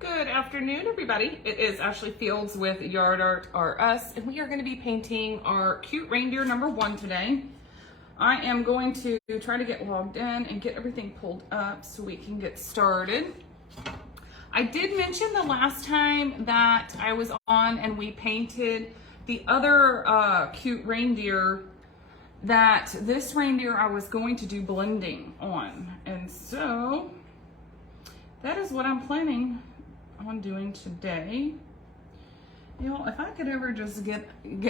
Good afternoon, everybody. It is Ashley Fields with Yard Art R Us, and we are going to be painting our cute reindeer number 1 today. I am going to try to get logged in and get everything pulled up so we can get started. I did mention the last time that I was on and we painted the other cute reindeer that this reindeer I was going to do blending on, and so that is what I'm planning on doing today. You know, if I could ever just get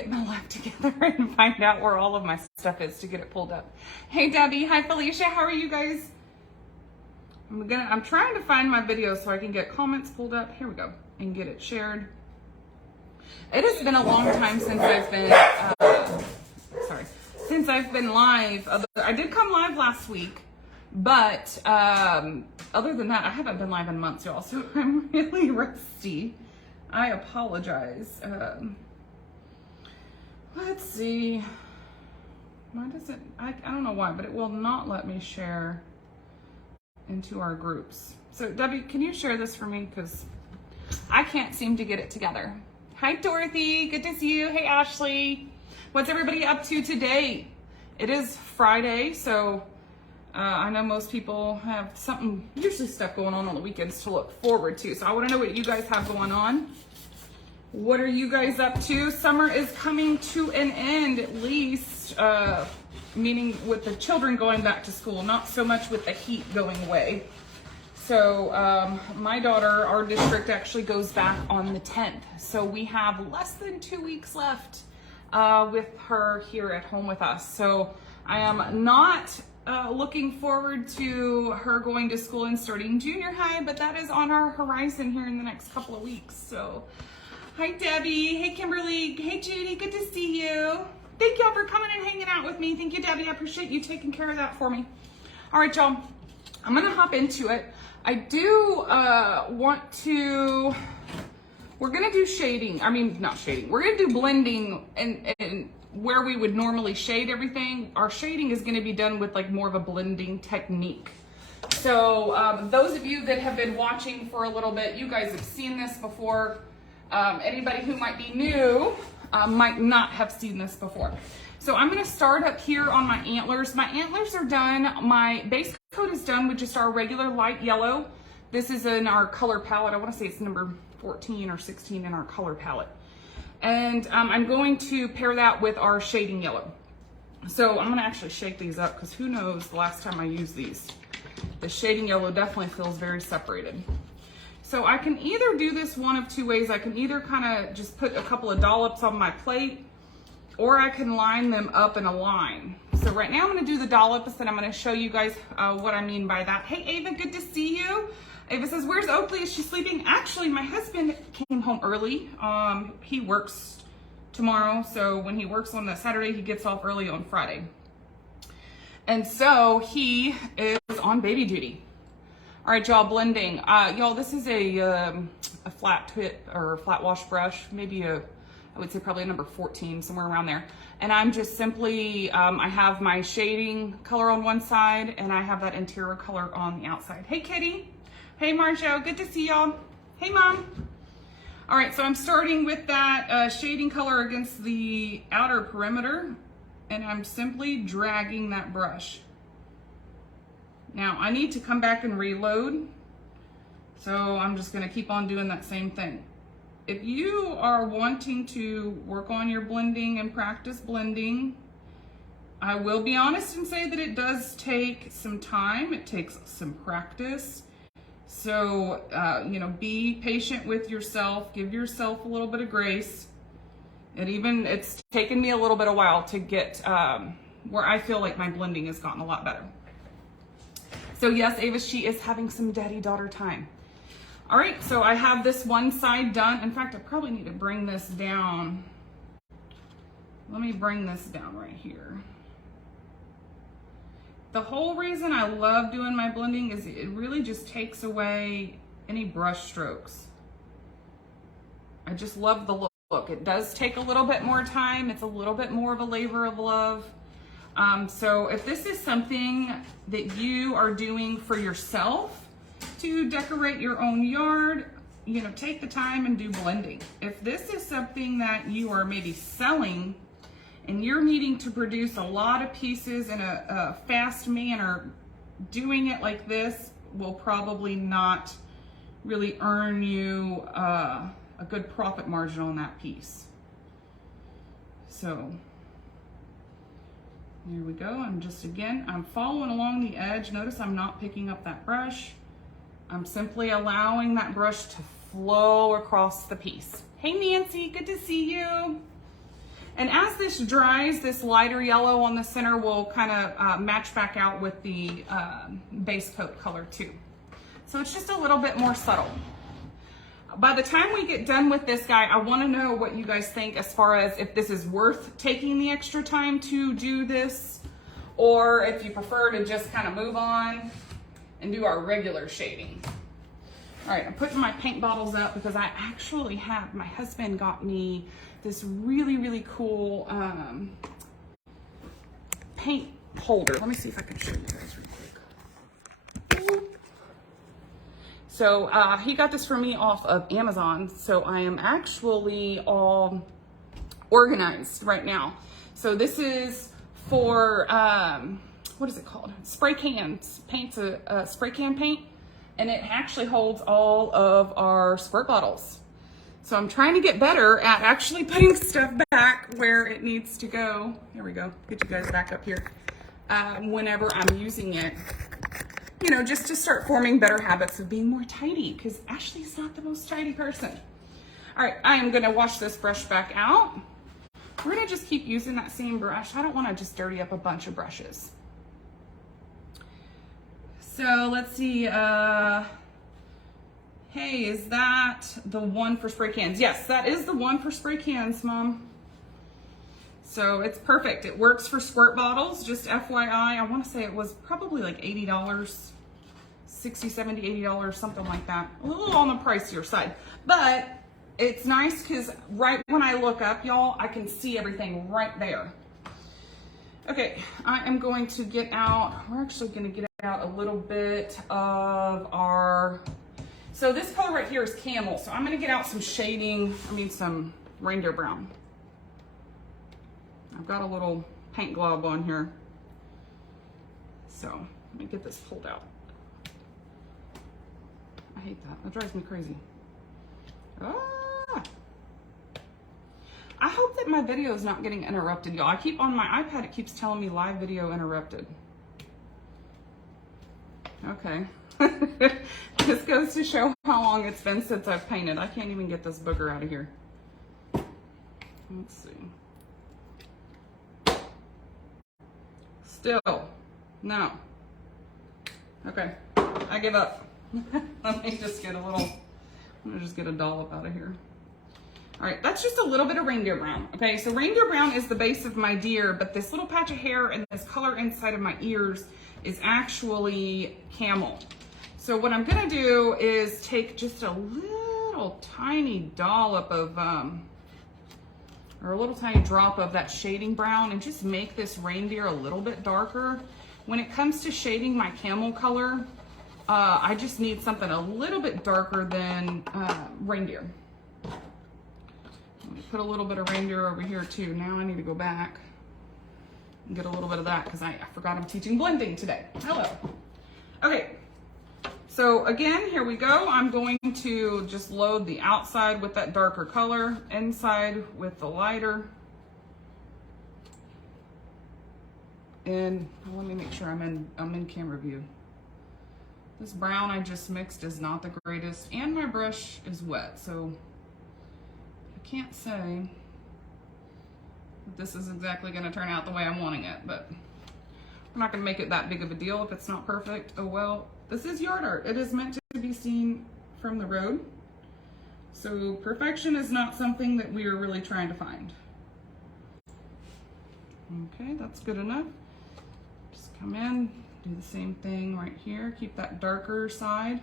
my life together and find out where all of my stuff is to get it pulled up. Hey Debbie, hi Felicia, how are you guys? I'm trying to find my video so I can get comments pulled up. Here we go, and get it shared. It has been a long time since I've been since I've been live. I did come live last week, but other than that, I haven't been live in months, y'all, so I'm really rusty. I apologize. Let's see. Why does it, I don't know why, but it will not let me share into our groups. So Debbie, can you share this for me? Because I can't seem to get it together. Hi Dorothy, good to see you. Hey Ashley. What's everybody up to today? It is Friday, so I know most people have usually stuff going on the weekends to look forward to. So I want to know what you guys have going on. What are you guys up to? Summer is coming to an end, at least, meaning with the children going back to school, not so much with the heat going away. So my daughter, our district actually goes back on the 10th. So we have less than 2 weeks left with her here at home with us. So I am not looking forward to her going to school and starting junior high, but that is on our horizon here in the next couple of weeks. So, hi Debbie, hey Kimberly, hey Judy, good to see you. Thank y'all for coming and hanging out with me. Thank you, Debbie, I appreciate you taking care of that for me. All right, y'all, I'm gonna hop into it. I do we're gonna do shading, not shading, we're gonna do blending and where we would normally shade everything. Our shading is going to be done with like more of a blending technique. So those of you that have been watching for a little bit, you guys have seen this before. Anybody who might be new might not have seen this before. So I'm going to start up here on my antlers. My antlers are done. My base coat is done with just our regular light yellow. This is in our color palette. I want to say it's number 14 or 16 in our color palette. And I'm going to pair that with our shading yellow. So I'm gonna actually shake these up because who knows the last time I used these. The shading yellow definitely feels very separated. So I can either do this one of two ways. I can either kind of just put a couple of dollops on my plate, or I can line them up in a line. So right now I'm gonna do the dollops, and I'm gonna show you guys what I mean by that. Hey Ava, good to see you. Ava says, where's Oakley? Is she sleeping? Actually, my husband came home early. He works tomorrow, so when he works on the Saturday, he gets off early on Friday. And so he is on baby duty. All right, y'all, blending. Y'all, this is a flat tip or flat wash brush, maybe I would say probably a number 14, somewhere around there. And I'm just simply, I have my shading color on one side, and I have that interior color on the outside. Hey, Kitty. Hey, Marjo, good to see y'all. Hey, Mom. All right, so I'm starting with that shading color against the outer perimeter, and I'm simply dragging that brush. Now, I need to come back and reload, so I'm just gonna keep on doing that same thing. If you are wanting to work on your blending and practice blending, I will be honest and say that it does take some time. It takes some practice. So, be patient with yourself, give yourself a little bit of grace. It's taken me a little bit of while to get where I feel like my blending has gotten a lot better. So yes, Ava, she is having some daddy-daughter time. All right, so I have this one side done. In fact, I probably need to bring this down. Let me bring this down right here. The whole reason I love doing my blending is it really just takes away any brush strokes. I just love the look. It does take a little bit more time. It's a little bit more of a labor of love. So if this is something that you are doing for yourself to decorate your own yard, you know, take the time and do blending. If this is something that you are maybe selling and you're needing to produce a lot of pieces in a fast manner, doing it like this will probably not really earn you a good profit margin on that piece. So here we go. I'm following along the edge. Notice I'm not picking up that brush. I'm simply allowing that brush to flow across the piece. Hey Nancy, good to see you. And as this dries, this lighter yellow on the center will kind of match back out with the base coat color too. So it's just a little bit more subtle. By the time we get done with this guy, I want to know what you guys think as far as if this is worth taking the extra time to do this, or if you prefer to just kind of move on and do our regular shading. All right, I'm putting my paint bottles up because I actually have, my husband got me this really, really cool paint holder. Let me see if I can show you guys real quick. So he got this for me off of Amazon. So I am actually all organized right now. So this is for, what is it called? Spray cans, paint's a spray can paint. And it actually holds all of our squirt bottles. So I'm trying to get better at actually putting stuff back where it needs to go. Here we go, get you guys back up here. Whenever I'm using it. You know, just to start forming better habits of being more tidy, because Ashley's not the most tidy person. All right, I am gonna wash this brush back out. We're gonna just keep using that same brush. I don't wanna just dirty up a bunch of brushes. So let's see, hey, is that the one for spray cans? Yes, that is the one for spray cans, Mom. So it's perfect. It works for squirt bottles, just FYI. I want to say it was probably like $80, $60, $70, $80, something like that. A little on the pricier side. But it's nice because right when I look up, y'all, I can see everything right there. Okay, I am going to get out, we're actually going to get out a little bit of our, so this color right here is camel. So I'm going to get out some shading, some reindeer brown. I've got a little paint glob on here. So let me get this pulled out. I hate that. That drives me crazy. Ah! I hope that my video is not getting interrupted, y'all. I keep on my iPad, it keeps telling me live video interrupted. Okay. This goes to show how long it's been since I've painted. I can't even get this booger out of here. Let's see. Still, no. Okay, I give up. Let me just get I'm gonna just get a dollop out of here. All right, that's just a little bit of reindeer brown. Okay, so reindeer brown is the base of my deer, but this little patch of hair and this color inside of my ears is actually camel. So what I'm gonna do is take just a little tiny dollop of, or a little tiny drop of that shading brown and just make this reindeer a little bit darker. When it comes to shading my camel color, I just need something a little bit darker than reindeer. Let me put a little bit of reindeer over here too. Now I need to go back and get a little bit of that because I forgot I'm teaching blending today. Hello. Okay. So again, here we go. I'm going to just load the outside with that darker color, inside with the lighter. And let me make sure I'm in camera view. This brown I just mixed is not the greatest, and my brush is wet, so I can't say that this is exactly going to turn out the way I'm wanting it, but we're not going to make it that big of a deal if it's not perfect. Oh well. This is yard art. It is meant to be seen from the road. So perfection is not something that we are really trying to find. Okay, that's good enough. Just come in, do the same thing right here. Keep that darker side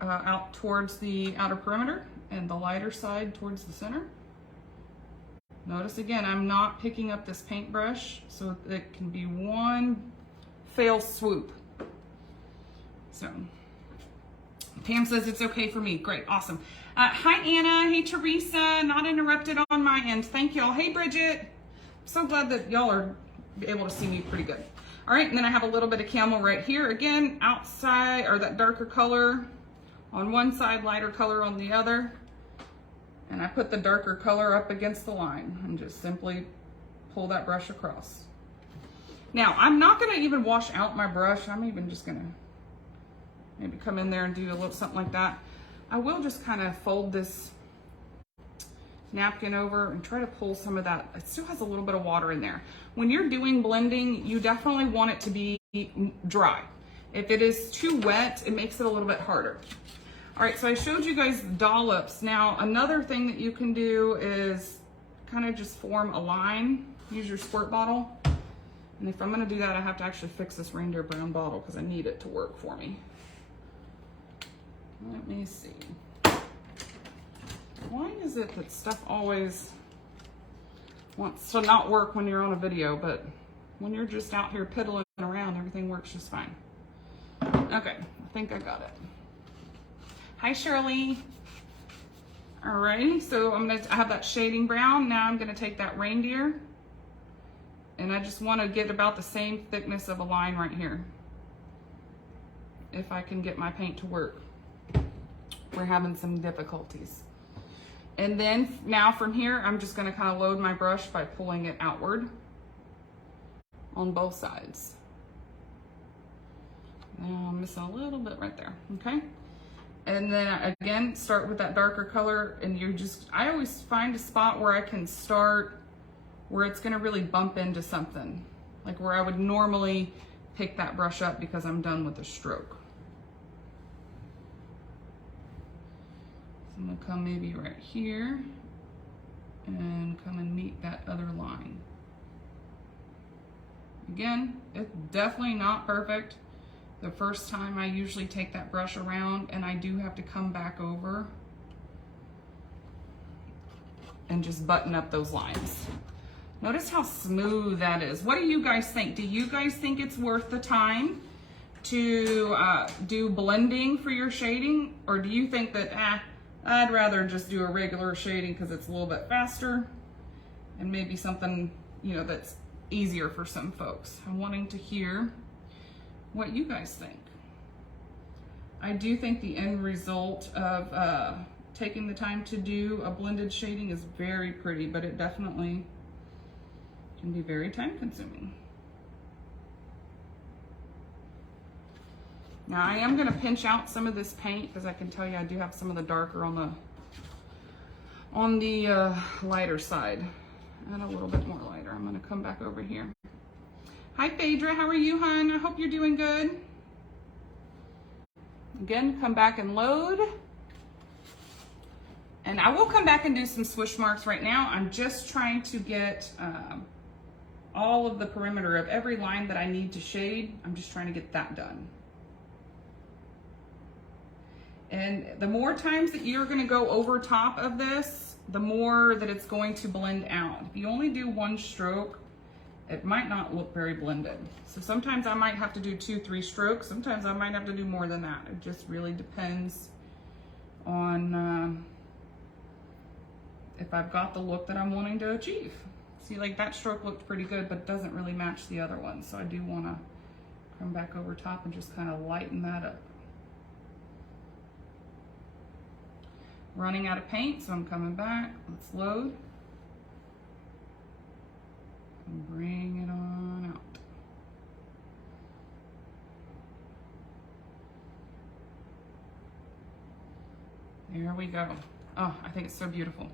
out towards the outer perimeter and the lighter side towards the center. Notice again, I'm not picking up this paintbrush, so it can be one fail swoop. So Pam says it's okay for me. Great, awesome. Hi, Anna. Hey, Teresa. Not interrupted on my end. Thank y'all. Hey, Bridget. So glad that y'all are able to see me pretty good. All right, and then I have a little bit of camel right here. Again, outside, or that darker color on one side, lighter color on the other. And I put the darker color up against the line and just simply pull that brush across. Now, I'm not gonna even wash out my brush. I'm even just gonna maybe come in there and do a little something like that. I will just kind of fold this napkin over and try to pull some of that. It still has a little bit of water in there. When you're doing blending, you definitely want it to be dry. If it is too wet, it makes it a little bit harder. All right, so I showed you guys dollops. Now, another thing that you can do is kind of just form a line. Use your squirt bottle. And if I'm gonna do that, I have to actually fix this reindeer brown bottle because I need it to work for me. Let me see. Why is it that stuff always wants to not work when you're on a video, but when you're just out here piddling around, everything works just fine. Okay, I think I got it. Hi, Shirley. Alrighty, so I have that shading brown. Now I'm gonna take that reindeer, and I just wanna get about the same thickness of a line right here. If I can get my paint to work. We're having some difficulties. And then now from here, I'm just gonna kind of load my brush by pulling it outward on both sides. Now I'm missing a little bit right there, okay? And then again, start with that darker color, and I always find a spot where I can start where it's gonna really bump into something, like where I would normally pick that brush up because I'm done with the stroke. I'm gonna come maybe right here and come and meet that other line. Again, it's definitely not perfect. The first time I usually take that brush around, and I do have to come back over and just button up those lines. Notice how smooth that is. What do you guys think? Do you guys think it's worth the time to do blending for your shading? Or do you think that, I'd rather just do a regular shading because it's a little bit faster and maybe something, that's easier for some folks? I'm wanting to hear what you guys think. I do think the end result of taking the time to do a blended shading is very pretty, but it definitely can be very time consuming. Now I am gonna pinch out some of this paint because I can tell you I do have some of the darker on the lighter side. And a little bit more lighter. I'm gonna come back over here. Hi Phaedra, how are you, hon? I hope you're doing good. Again, come back and load. And I will come back and do some swoosh marks right now. I'm just trying to get all of the perimeter of every line that I need to shade. I'm just trying to get that done. And the more times that you're gonna go over top of this, the more that it's going to blend out. If you only do one stroke, it might not look very blended. So sometimes I might have to do 2-3 strokes. Sometimes I might have to do more than that. It just really depends on if I've got the look that I'm wanting to achieve. See, like that stroke looked pretty good, but it doesn't really match the other one. So I do wanna come back over top and just kind of lighten that up. Running out of paint, so I'm coming back. Let's load. And bring it on out. There we go. Oh, I think it's so beautiful.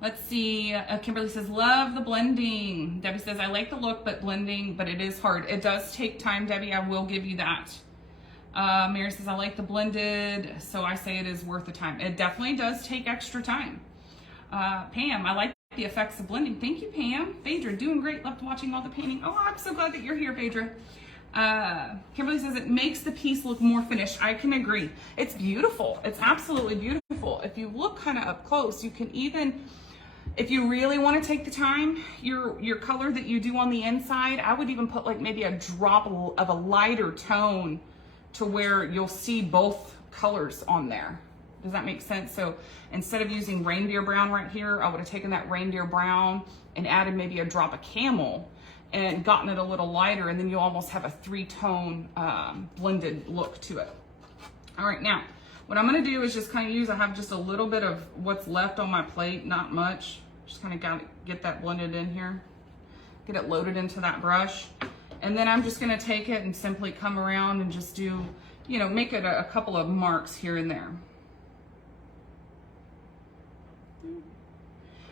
Let's see. Kimberly says, love the blending. Debbie says, I like the look, but blending, but it is hard. It does take time, Debbie. I will give you that. Mary says, I like the blended, so I say it is worth the time. It definitely does take extra time. Pam, I like the effects of blending. Thank you, Pam. Phaedra, doing great. Loved watching all the painting. Oh, I'm so glad that you're here, Phaedra. Kimberly says, it makes the piece look more finished. I can agree. It's beautiful. It's absolutely beautiful. If you look kind of up close, you can even, if you really want to take the time, your color that you do on the inside, I would even put like maybe a drop of a lighter tone to where you'll see both colors on there. Does that make sense? So instead of using reindeer brown right here, I would have taken that reindeer brown and added maybe a drop of camel and gotten it a little lighter, and then you almost have a 3-tone blended look to it. All right, now what I'm gonna do is just kind of use, I have just a little bit of what's left on my plate, not much. Just kind of got to get that blended in here, get it loaded into that brush. And then I'm just gonna take it and simply come around and just do, you know, make it a couple of marks here and there.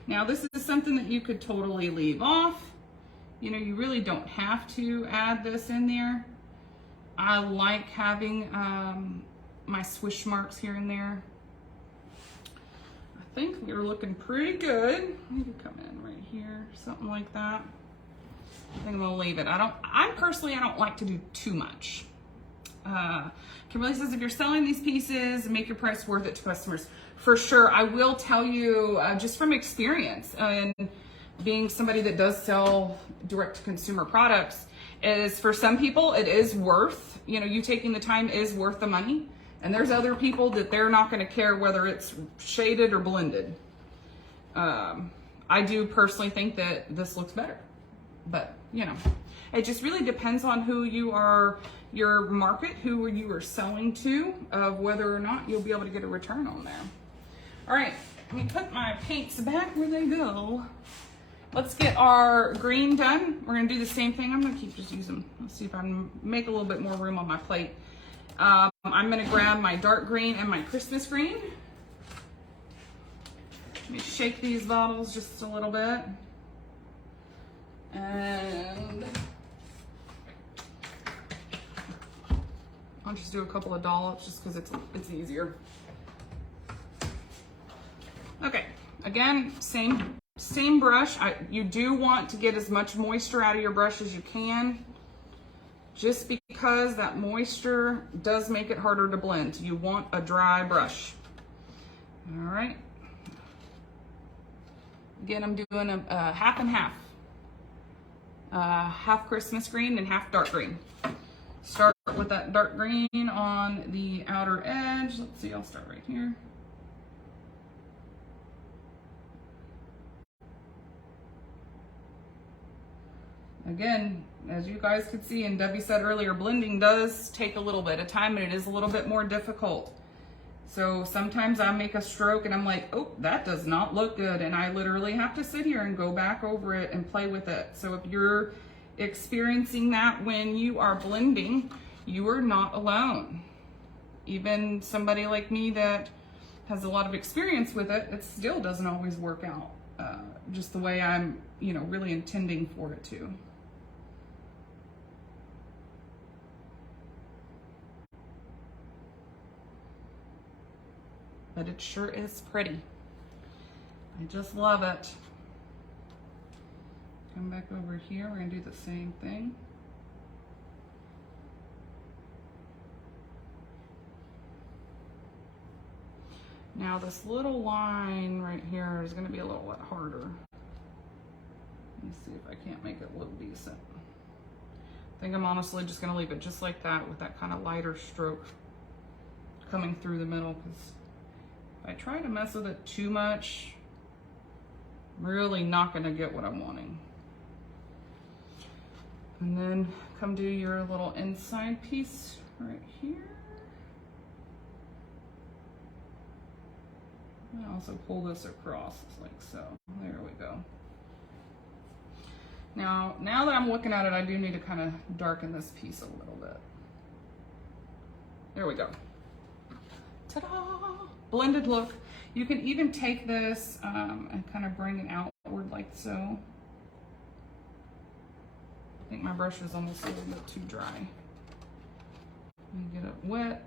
Now this is something that you could totally leave off. You know, you really don't have to add this in there. I like having my swish marks here and there. I think we're looking pretty good. Maybe come in right here, something like that. I think I'm gonna leave it. I personally don't like to do too much. Kimberly says, if you're selling these pieces, make your price worth it to customers. For sure, I will tell you just from experience and being somebody that does sell direct to consumer products, is for some people it is worth, you know, you taking the time is worth the money. And there's other people that they're not going to care whether it's shaded or blended. I do personally think that this looks better, but you know, it just really depends on who you are, your market, who you are selling to, of whether or not you'll be able to get a return on there. All right, let me put my paints back where they go. Let's get our green done. We're gonna do the same thing. I'm gonna keep just using them. Let's see if I can make a little bit more room on my plate. I'm gonna grab my dark green and my Christmas green. Let me shake these bottles just a little bit. And I'll just do a couple of dollops just because it's easier. Okay, again, same brush. You do want to get as much moisture out of your brush as you can, just because that moisture does make it harder to blend. You want a dry brush. All right. Again, I'm doing a half and half. Half Christmas green and half dark green. Start with that dark green on the outer edge. Let's see, I'll start right here. Again, as you guys could see and Debbie said earlier, blending does take a little bit of time and it is a little bit more difficult. So sometimes I make a stroke and I'm like, oh, that does not look good. And I literally have to sit here and go back over it and play with it. So if you're experiencing that when you are blending, you are not alone. Even somebody like me that has a lot of experience with it, it still doesn't always work out just the way I'm, you know, really intending for it to. But it sure is pretty. I just love it. Come back over here, we're gonna do the same thing. Now this little line right here is gonna be a little bit harder. Let me see if I can't make it look decent. I think I'm honestly just gonna leave it just like that with that kind of lighter stroke coming through the middle, because if I try to mess with it too much, I'm really not gonna get what I'm wanting. And then come do your little inside piece right here. And also pull this across like so. There we go. Now that I'm looking at it, I do need to kind of darken this piece a little bit. There we go. Ta-da! Blended look. You can even take this and kind of bring it outward like so. I think my brush is almost a little bit too dry. Let me get it wet.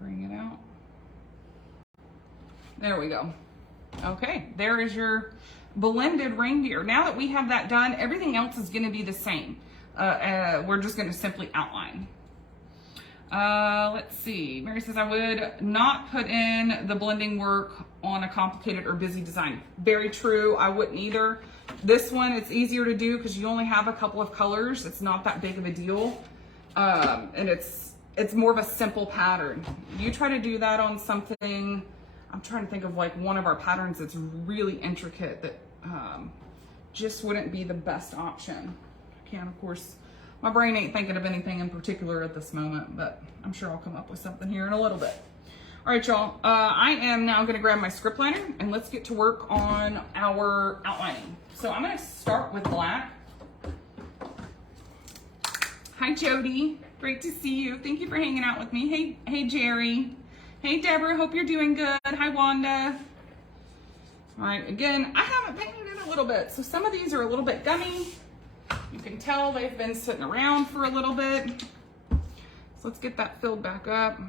Bring it out. There we go. Okay, there is your blended reindeer. Now that we have that done, everything else is going to be the same. We're just going to simply outline. Let's see. Mary says, I would not put in the blending work on a complicated or busy design. Very true. I wouldn't either. This one, it's easier to do because you only have a couple of colors. It's not that big of a deal. And it's more of a simple pattern. You try to do that on something, I'm trying to think of like one of our patterns that's really intricate that just wouldn't be the best option. I can't, of course, my brain ain't thinking of anything in particular at this moment, but I'm sure I'll come up with something here in a little bit. All right, y'all, I am now gonna grab my script liner and let's get to work on our outlining. So I'm gonna start with black. Hi, Jody, great to see you. Thank you for hanging out with me. Hey, Jerry. Hey, Deborah, hope you're doing good. Hi, Wanda. All right, again, I haven't painted in a little bit, so some of these are a little bit gummy. You can tell they've been sitting around for a little bit. So let's get that filled back up.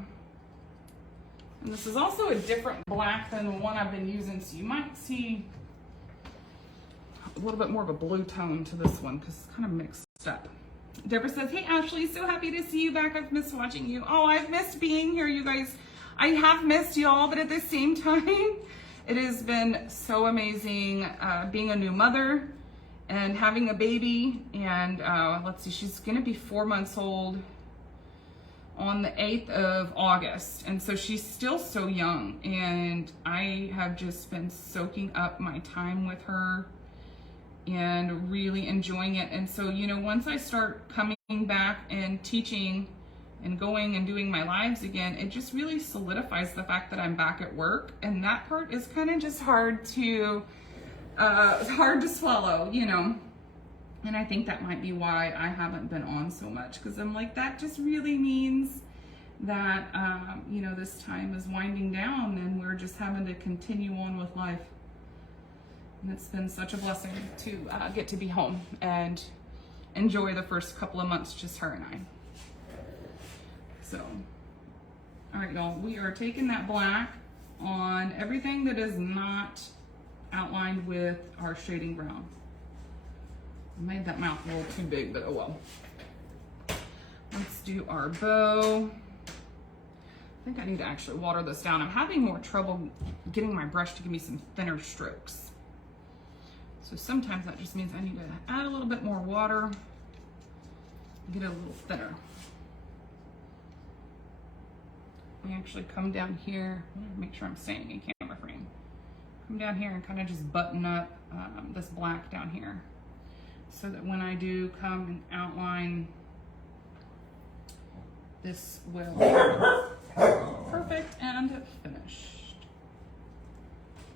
And this is also a different black than the one I've been using, so you might see a little bit more of a blue tone to this one because it's kind of mixed up. Deborah says, hey, Ashley, so happy to see you back. I've missed watching you. Oh, I've missed being here, you guys. I have missed y'all, but at the same time, it has been so amazing being a new mother and having a baby. And let's see, she's gonna be 4 months old on the 8th of August. And so she's still so young, and I have just been soaking up my time with her and really enjoying it. And so, you know, once I start coming back and teaching and going and doing my lives again, it just really solidifies the fact that I'm back at work. And that part is kind of just hard to swallow, you know. And I think that might be why I haven't been on so much, because I'm like, that just really means that, you know, this time is winding down and we're just having to continue on with life. And it's been such a blessing to get to be home and enjoy the first couple of months, just her and I. So, all right, y'all, we are taking that black on everything that is not outlined with our shading brown. I made that mouth a little too big, but oh well. Let's do our bow. I think I need to actually water this down. I'm having more trouble getting my brush to give me some thinner strokes. So sometimes that just means I need to add a little bit more water and get it a little thinner. I actually come down here, make sure I'm staying in camera frame. Come down here and kind of just button up this black down here, so that when I do come and outline, this will be perfect and finished.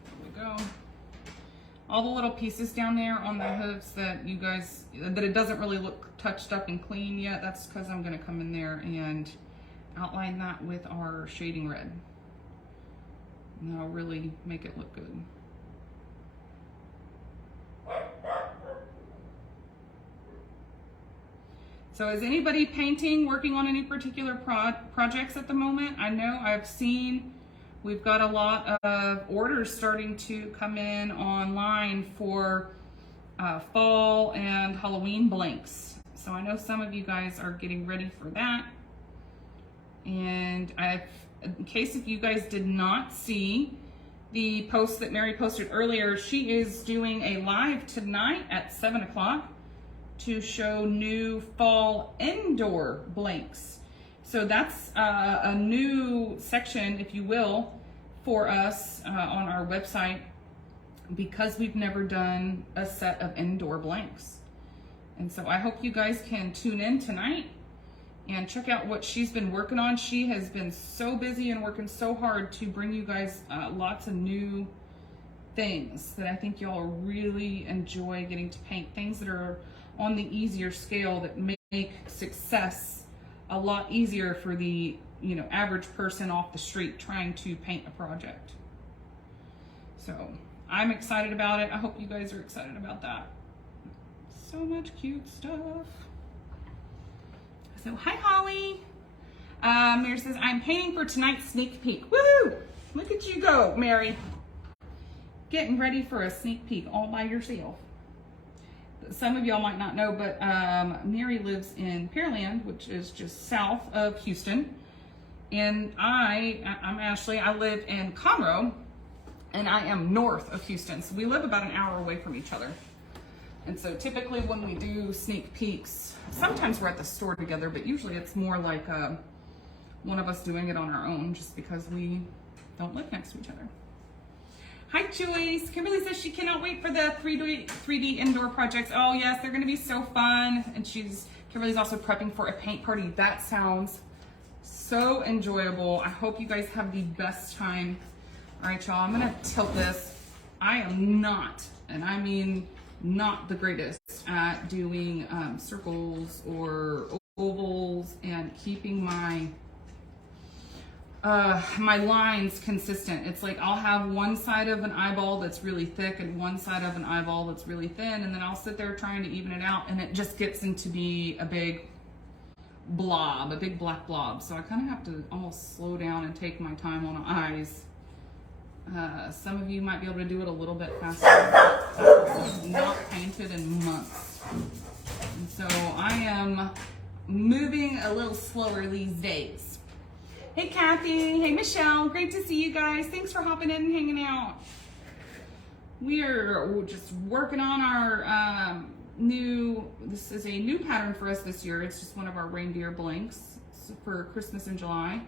There we go. All the little pieces down there on the hooves that you guys, that it doesn't really look touched up and clean yet, that's because I'm gonna come in there and outline that with our shading red. And that'll really make it look good. So is anybody painting, working on any particular projects at the moment? I know I've seen we've got a lot of orders starting to come in online for fall and Halloween blanks. So I know some of you guys are getting ready for that. And in case if you guys did not see the post that Mary posted earlier, she is doing a live tonight at 7 o'clock to show new fall indoor blanks. So that's a new section, if you will, for us on our website, because we've never done a set of indoor blanks. And so I hope you guys can tune in tonight and check out what she's been working on. She has been so busy and working so hard to bring you guys lots of new things that I think y'all really enjoy getting to paint, things that are on the easier scale that make success a lot easier for the, you know, average person off the street trying to paint a project. So I'm excited about it. I hope you guys are excited about that. So much cute stuff. So hi, Holly. Mary says, I'm painting for tonight's sneak peek. Woo! Look at you go, Mary. Getting ready for a sneak peek all by yourself. Some of y'all might not know, but Mary lives in Pearland, which is just south of Houston. And I'm Ashley. I live in Conroe, and I am north of Houston. So we live about an hour away from each other. And so typically when we do sneak peeks, sometimes we're at the store together, but usually it's more like one of us doing it on our own just because we don't live next to each other. Hi Joyce. Kimberly says she cannot wait for the 3D indoor projects. Oh yes, they're gonna be so fun. And Kimberly's also prepping for a paint party. That sounds so enjoyable. I hope you guys have the best time. All right, y'all, I'm gonna tilt this. I am not, and I mean not the greatest at doing circles or ovals and keeping my my lines consistent. It's like I'll have one side of an eyeball that's really thick and one side of an eyeball that's really thin, and then I'll sit there trying to even it out, and it just gets into be a big blob, a big black blob. So I kind of have to almost slow down and take my time on the eyes. Some of you might be able to do it a little bit faster. Not painted in months. And so I am moving a little slower these days. Hey Kathy, hey Michelle, great to see you guys. Thanks for hopping in and hanging out. We are just working on our this is a new pattern for us this year. It's just one of our reindeer blanks for Christmas in July.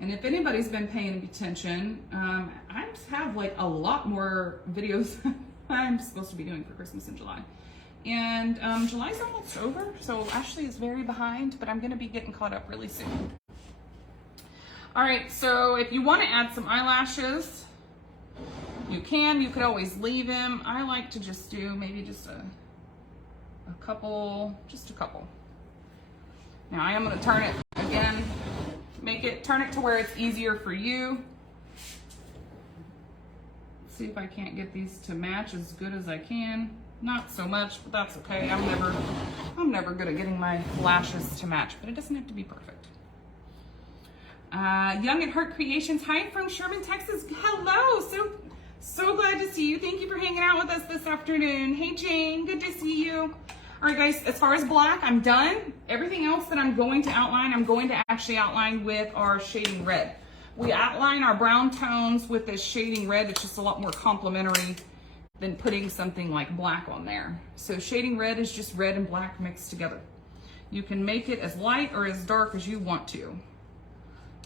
And if anybody's been paying attention, I have like a lot more videos I'm supposed to be doing for Christmas in July. And July's almost over, so Ashley is very behind, but I'm gonna be getting caught up really soon. All right, so if you want to add some eyelashes, you can. You could always leave them. I like to just do maybe just a couple, just a couple. Now I am going to turn it again, turn it to where it's easier for you. Let's see if I can't get these to match as good as I can. Not so much, but that's okay. I'm never good at getting my lashes to match, but it doesn't have to be perfect. Young at Heart Creations, hi from Sherman, Texas. Hello, so glad to see you. Thank you for hanging out with us this afternoon. Hey Jane, good to see you. All right guys, as far as black, I'm done. Everything else that I'm going to outline, I'm going to actually outline with our shading red. We outline our brown tones with this shading red. It's just a lot more complementary than putting something like black on there. So shading red is just red and black mixed together. You can make it as light or as dark as you want to.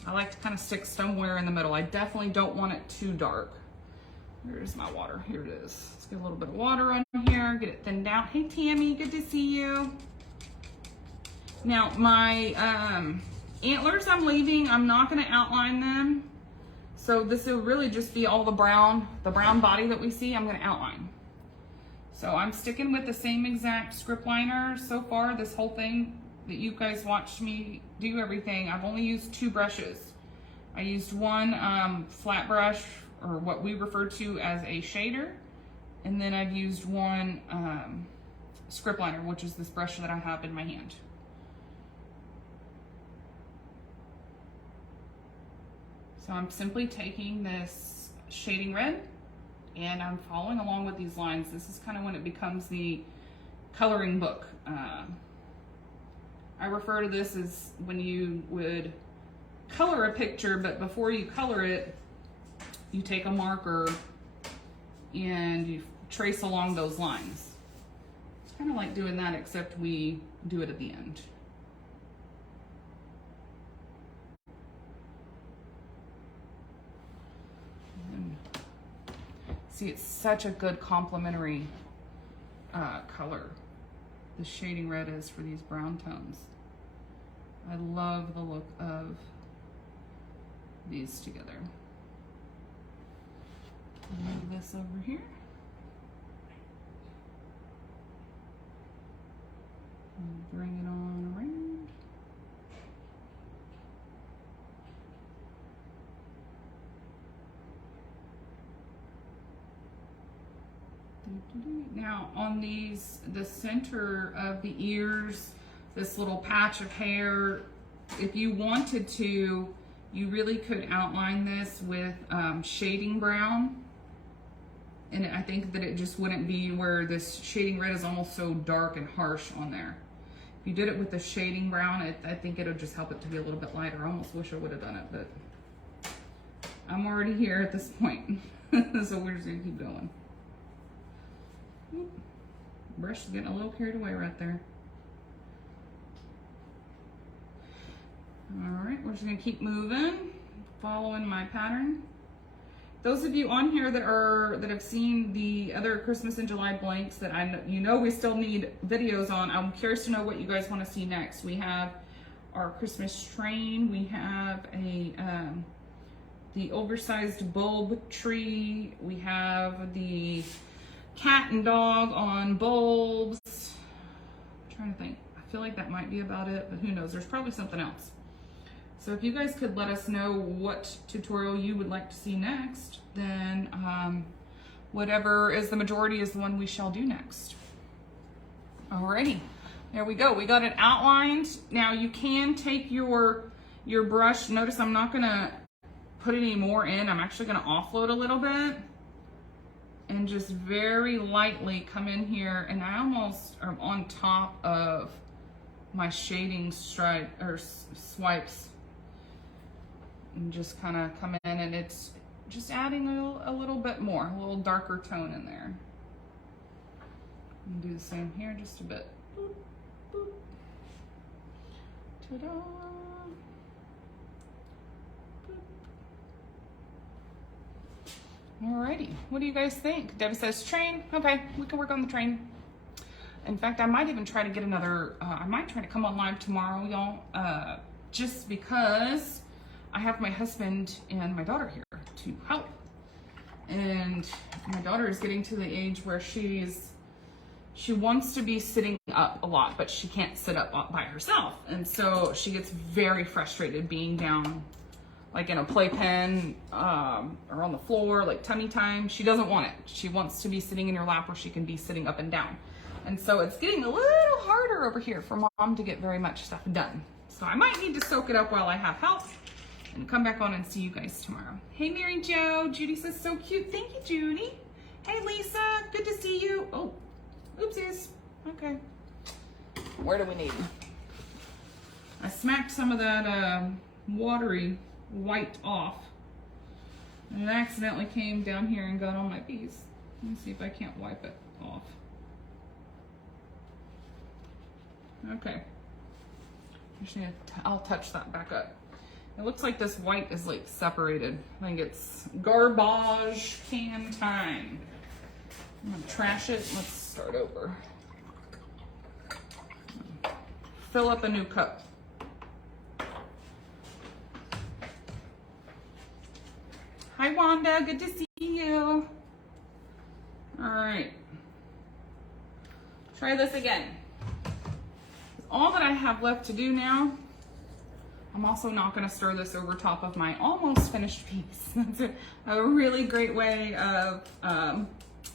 I like to kind of stick somewhere in the middle. I definitely don't want it too dark. Here's my water. Here it is. Let's get a little bit of water on here, get it thinned out. Hey Tammy, good to see you. Now my antlers I'm leaving. I'm not going to outline them. So this will really just be all the brown body that we see. I'm going to outline. So I'm sticking with the same exact script liner so far. This whole thing that you guys watched me do everything. I've only used 2 brushes. I used one flat brush, or what we refer to as a shader, and then I've used one script liner, which is this brush that I have in my hand. So I'm simply taking this shading red and I'm following along with these lines. This is kind of when it becomes the coloring book. I refer to this as when you would color a picture, but before you color it, you take a marker and you trace along those lines. It's kind of like doing that, except we do it at the end. And see, it's such a good complementary color. The shading red is for these brown tones. I love the look of these together. Move this over here. And bring it on around. Now on these, the center of the ears, this little patch of hair, if you wanted to, you really could outline this with shading brown. And I think that it just wouldn't be where this shading red is almost so dark and harsh on there. If you did it with the shading brown, I think it'll just help it to be a little bit lighter. I almost wish I would have done it, but I'm already here at this point. So we're just gonna keep going. brush is getting a little carried away right there. All right, we're just gonna keep moving, following my pattern. Those of you on here that have seen the other Christmas in July blanks that I know, you know we still need videos on. I'm curious to know what you guys want to see next. We have our Christmas train. We have the oversized bulb tree. We have the cat and dog on bulbs. I'm trying to think. I feel like that might be about it, but who knows? There's probably something else. So if you guys could let us know what tutorial you would like to see next, then whatever is the majority is the one we shall do next. Alrighty, there we go. We got it outlined. Now you can take your brush. Notice I'm not gonna put any more in. I'm actually gonna offload a little bit and just very lightly come in here, and I almost am on top of my shading swipes. And just kind of come in, and it's just adding a little bit more, a little darker tone in there. And do the same here, just a bit. Boop, boop. Ta-da! Alrighty, what do you guys think? Debbie says train. Okay, we can work on the train. In fact, I might even try to get another, I might try to come on live tomorrow, y'all, just because I have my husband and my daughter here to help. And my daughter is getting to the age where she wants to be sitting up a lot, but she can't sit up by herself. And so she gets very frustrated being down, like in a playpen or on the floor, like tummy time. She doesn't want it. She wants to be sitting in your lap where she can be sitting up and down. And so it's getting a little harder over here for mom to get very much stuff done. So I might need to soak it up while I have help and come back on and see you guys tomorrow. Hey, Mary Jo. Judy says, so cute. Thank you, Judy. Hey, Lisa. Good to see you. Oh, oopsies. Okay. Where do we need? I smacked some of that watery white off. And it accidentally came down here and got on my piece. Let me see if I can't wipe it off. Okay. I'll touch that back up. It looks like this white is like separated. I think it's garbage can time. I'm gonna trash it. Let's start over. Fill up a new cup. Hi, Wanda. Good to see you. All right. Try this again. All that I have left to do now, I'm also not going to stir this over top of my almost finished piece. That's a really great way of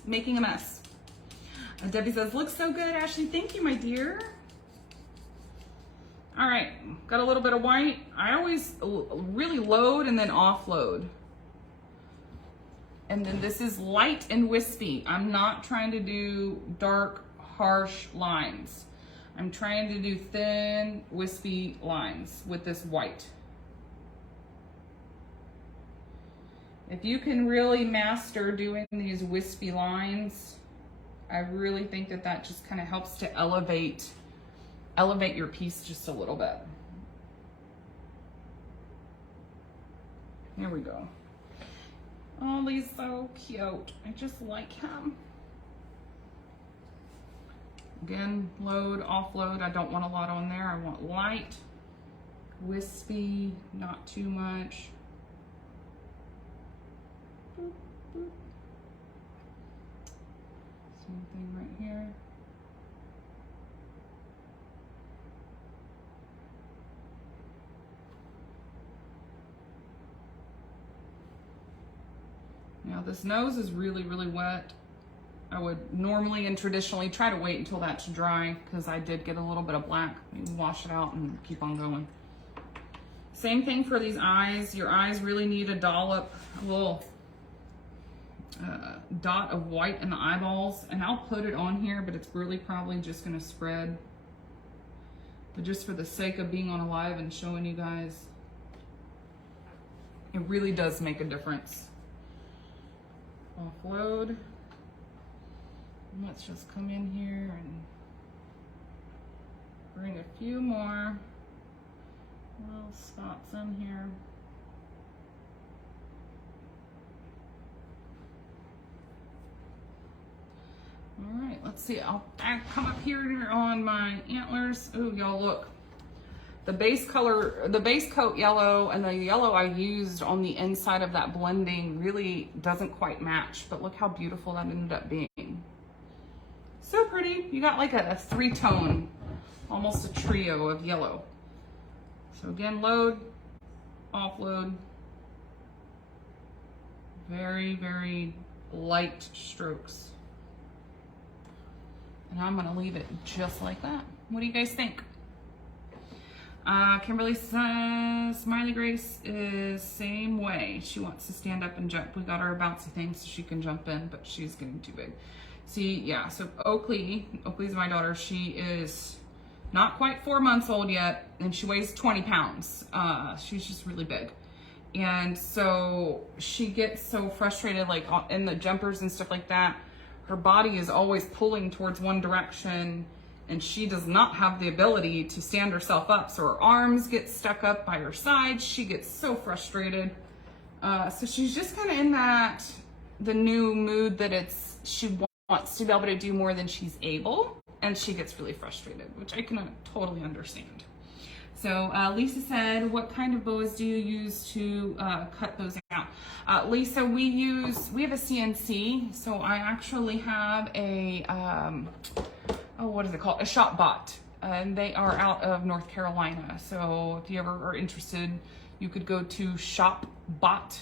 making a mess. Debbie says, looks so good, Ashley. Thank you, my dear. All right, got a little bit of white. I always really load and then offload. And then this is light and wispy. I'm not trying to do dark, harsh lines. I'm trying to do thin, wispy lines with this white. If you can really master doing these wispy lines, I really think that that just kind of helps to elevate your piece just a little bit. Here we go. Oh, he's so cute. I just like him. Again, load, offload. I don't want a lot on there. I want light, wispy, not too much. Boop, boop. Same thing right here. Now this nose is really, really wet. I would normally and traditionally try to wait until that's dry because I did get a little bit of black. You wash it out and keep on going. Same thing for these eyes. Your eyes really need a dollop, a little dot of white in the eyeballs. And I'll put it on here, but it's really probably just gonna spread. But just for the sake of being on a live and showing you guys, it really does make a difference. Offload. Let's just come in here and bring a few more little spots in here. All right, let's see. I'll come up here on my antlers. Oh, y'all look. The base color, the base coat yellow and the yellow I used on the inside of that blending really doesn't quite match, but look how beautiful that ended up being. So pretty. You got like a three-tone, almost a trio of yellow. So again, load, offload. Very, very light strokes. And I'm gonna leave it just like that. What do you guys think? Kimberly says, Smiley Grace is same way. She wants to stand up and jump. We got her a bouncy thing so she can jump in, but she's getting too big. See, yeah, so Oakley's my daughter. She is not quite 4 months old yet, and she weighs 20 pounds. She's just really big. And so she gets so frustrated, like in the jumpers and stuff like that. Her body is always pulling towards one direction, and she does not have the ability to stand herself up. So her arms get stuck up by her sides. She gets so frustrated. So she's just kind of in the new mood that she wants to be able to do more than she's able, and she gets really frustrated, which I can totally understand. So Lisa said, what kind of boas do you use to cut those out? Lisa, we have a CNC. So I actually have a, what is it called? A shop bot. And they are out of North Carolina. So if you ever are interested, you could go to shopbot,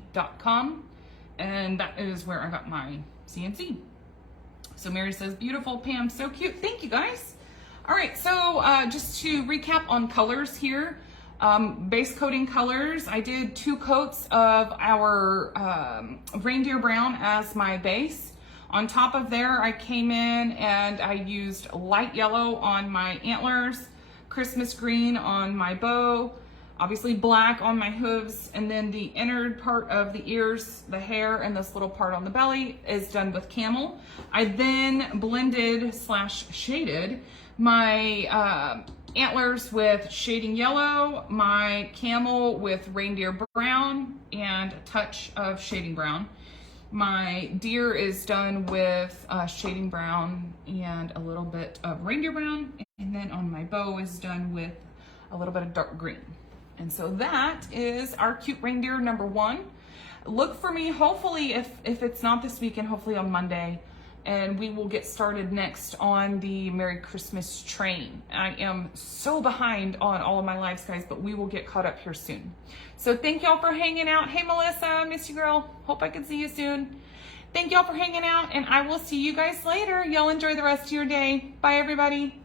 shopbot.com. And that is where I got my CNC. So Mary says, beautiful, Pam, so cute. Thank you, guys. All right, so just to recap on colors here, base coating colors, I did 2 coats of our reindeer brown as my base. On top of there, I came in and I used light yellow on my antlers, Christmas green on my bow, obviously black on my hooves, and then the inner part of the ears, the hair, and this little part on the belly is done with camel. I then blended / shaded my antlers with shading yellow, my camel with reindeer brown, and a touch of shading brown. My deer is done with shading brown and a little bit of reindeer brown, and then on my bow is done with a little bit of dark green. And so that is our cute reindeer number 1. Look for me, hopefully, if it's not this weekend, hopefully on Monday, and we will get started next on the Merry Christmas train. I am so behind on all of my lives, guys, but we will get caught up here soon. So thank y'all for hanging out. Hey, Melissa, miss you, girl. Hope I can see you soon. Thank y'all for hanging out, and I will see you guys later. Y'all enjoy the rest of your day. Bye, everybody.